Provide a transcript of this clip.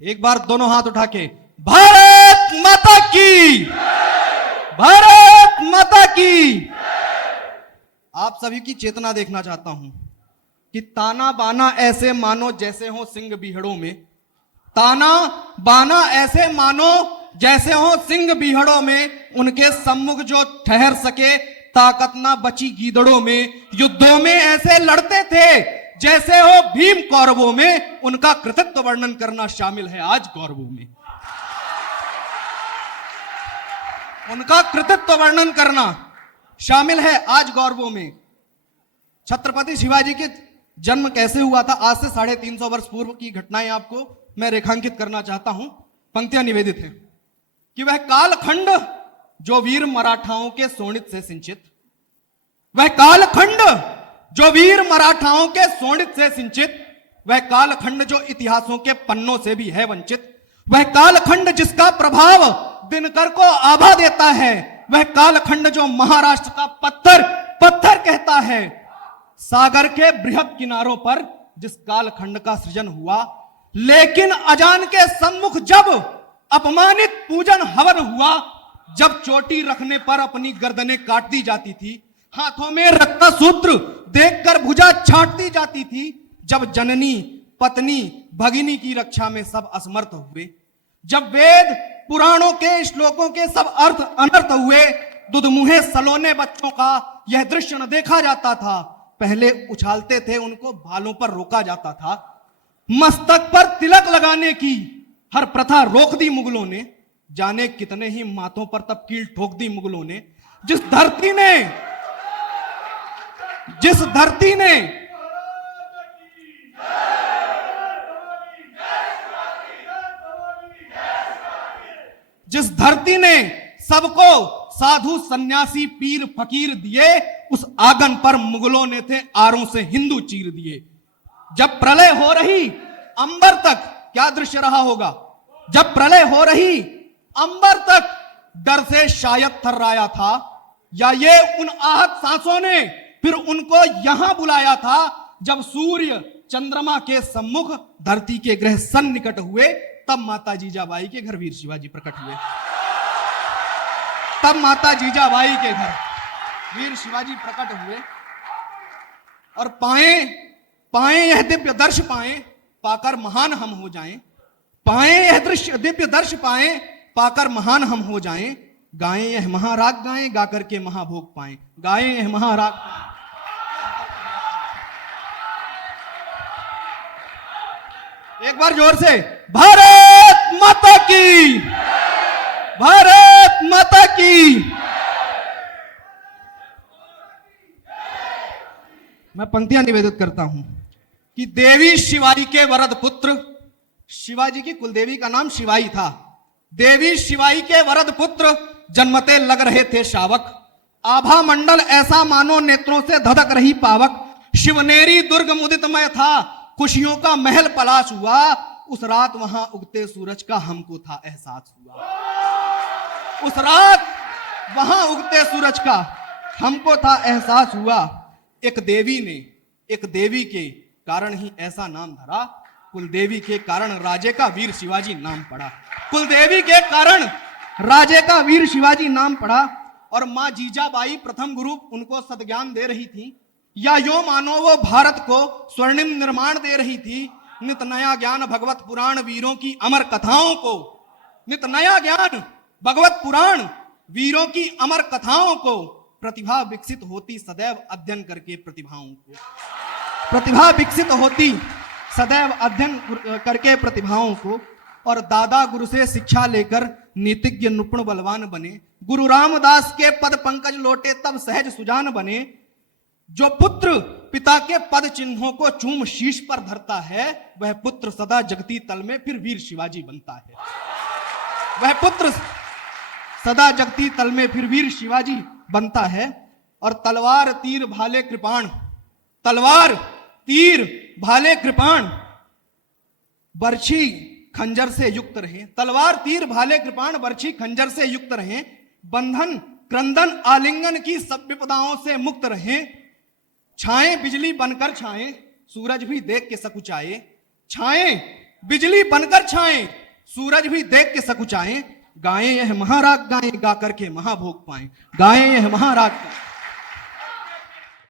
एक बार दोनों हाथ उठा के भारत माता की, भारत माता की। आप सभी की चेतना देखना चाहता हूं कि ताना बाना ऐसे मानो जैसे हो सिंह बीहड़ों में, ताना बाना ऐसे मानो जैसे हो सिंह बीहड़ों में, उनके सम्मुख जो ठहर सके ताकत ना बची गीदड़ों में, युद्धों में ऐसे लड़ते थे जैसे हो भीम कौरवों में, उनका कृतित्व वर्णन करना शामिल है आज गौरवों में, उनका कृतित्व वर्णन करना शामिल है आज गौरवों में। छत्रपति शिवाजी के जन्म कैसे हुआ था, आज से 350 वर्ष पूर्व की घटनाएं आपको मैं रेखांकित करना चाहता हूं। पंक्तियां निवेदित हैं कि वह कालखंड जो वीर मराठाओं के शोणित से सिंचित, वह कालखंड जो वीर मराठाओं के शोणित से सिंचित, वह कालखंड जो इतिहासों के पन्नों से भी है वंचित, वह कालखंड जिसका प्रभाव दिनकर को आभा देता है, वह कालखंड जो महाराष्ट्र का पत्थर पत्थर कहता है, सागर के बृहद किनारों पर जिस कालखंड का सृजन हुआ, लेकिन अजान के सम्मुख जब अपमानित पूजन हवन हुआ, जब चोटी रखने पर अपनी गर्दनें काट दी जाती थी, हाथों में रक्त सूत्र देखकर भुजा छाट दी जाती थी, जब जननी पत्नी भगिनी की रक्षा में सब असमर्थ हुए, जब वेद पुराणों के श्लोकों के सब अर्थ अनर्थ हुए, दुधमुहे सलोने बच्चों का यह दृश्य न देखा जाता था। पहले उछालते थे उनको भालों पर रोका जाता था, मस्तक पर तिलक लगाने की हर प्रथा रोक दी मुगलों ने, जाने कितने ही माथों पर तब कील ठोक दी मुगलों ने। जिस धरती ने सबको साधु सन्यासी पीर फकीर दिए, उस आंगन पर मुगलों ने थे आरों से हिंदू चीर दिए। जब प्रलय हो रही अंबर तक क्या दृश्य रहा होगा, जब प्रलय हो रही अंबर तक डर से शायद थर्राया था, या ये उन आहत सांसों ने फिर उनको यहां बुलाया था, जब सूर्य चंद्रमा के सम्मुख धरती के ग्रह सन्निकट हुए, तब माता जीजाबाई के घर वीर शिवाजी प्रकट हुए, तब माता जीजाबाई के घर वीर शिवाजी प्रकट हुए। और पाए यह दिव्य दर्श पाए, पाकर महान हम हो जाएं, पाए यह दृश्य दिव्य दर्श पाए, पाकर महान हम हो जाएं, गाएं यह महाराग गाएं, गाकर के महाभोग पाएं, गाएं यह महाराग। एक बार जोर से भारत माता की, भारत माता की। मैं पंक्तियां निवेदित करता हूं कि देवी शिवाजी के वरद पुत्र, शिवाजी की कुलदेवी का नाम शिवाई था, देवी शिवाई के वरद पुत्र जन्मते लग रहे थे शावक, आभा मंडल ऐसा मानो नेत्रों से धधक रही पावक, शिवनेरी दुर्ग मुदितमय था, खुशियों का महल पलाश हुआ, उस रात वहां उगते सूरज का हमको था एहसास हुआ, उस रात वहां उगते सूरज का हमको था एहसास हुआ। एक देवी के कारण ही ऐसा नाम धरा, कुलदेवी के कारण राजे का वीर शिवाजी नाम पड़ा, कुलदेवी के कारण राजे का वीर शिवाजी नाम पड़ा। और मां जीजाबाई प्रथम गुरु उनको सद्ज्ञान दे रही थी, या यो मानो वो भारत को स्वर्णिम निर्माण दे रही थी। नित नया ज्ञान भगवत पुराण वीरों की अमर कथाओं को, नित नया ज्ञान भगवत पुराण वीरों की अमर कथाओं को, प्रतिभा विकसित होती सदैव अध्ययन करके प्रतिभाओं को, प्रतिभा विकसित होती सदैव अध्ययन करके प्रतिभाओं को। और दादा गुरु से शिक्षा लेकर नीतिज्ञ निपुण बलवान बने, गुरु रामदास के पद पंकज लोटे तब सहज सुजान बने। जो पुत्र पिता के पद चिन्हों को चूम शीश पर धरता है, वह पुत्र सदा जगती तल में फिर वीर शिवाजी बनता है, वह पुत्र सदा जगती तल में फिर वीर शिवाजी बनता है। और तलवार तीर भाले कृपाण, तलवार तीर भाले कृपाण, बर्छी खंजर से युक्त रहे, तलवार तीर भाले कृपाण बर्छी खंजर से युक्त रहे, बंधन क्रंदन आलिंगन की सब विपदाओं से मुक्त रहे। छाएं बिजली बनकर छाएं, सूरज भी देख के सकुचाए, छाएं बिजली बनकर छाएं, सूरज भी देख के सकुचाएं, गाएं यह महाराग गाएं, गा करके महाभोग पाएं, गाएं यह महाराग।